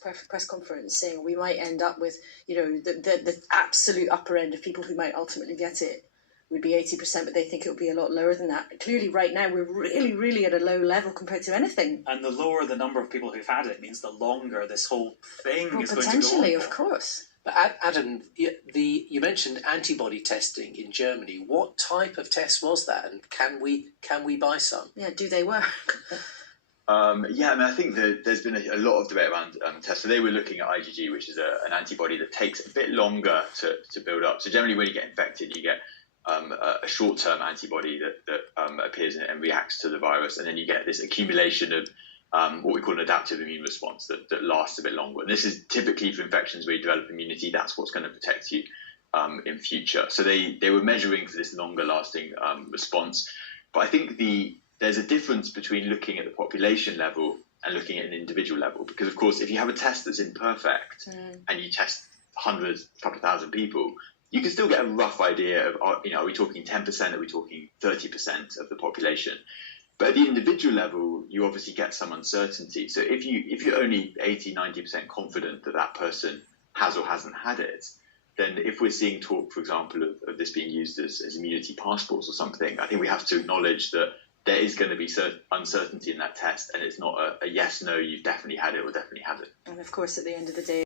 press conference saying we might end up with, the absolute upper end of people who might ultimately get it would be 80%, but they think it will be a lot lower than that. Clearly, right now, we're really, really at a low level compared to anything. And the lower the number of people who've had it means the longer this whole thing is going to go on. Potentially, of course. But Adam, you mentioned antibody testing in Germany. What type of test was that, and can we buy some? Yeah, do they work? Yeah, I mean, I think there's been a lot of debate around tests. So they were looking at IgG, which is an antibody that takes a bit longer to build up. So generally, when you get infected, you get a short-term antibody that appears and reacts to the virus, and then you get this accumulation of what we call an adaptive immune response that lasts a bit longer. And this is typically for infections where you develop immunity. That's what's going to protect you in future. So they were measuring for this longer-lasting response. But I think there's a difference between looking at the population level and looking at an individual level. Because, of course, if you have a test that's imperfect and you test hundreds, a couple of thousand people, you can still get a rough idea of, are we talking 10%, are we talking 30% of the population? But at the individual level, you obviously get some uncertainty. So if you're only 80, 90% confident that that person has or hasn't had it, then if we're seeing talk, for example, of this being used as immunity passports or something, I think we have to acknowledge that there is going to be uncertainty in that test, and it's not a yes, no, you've definitely had it or definitely haven't. And of course, at the end of the day,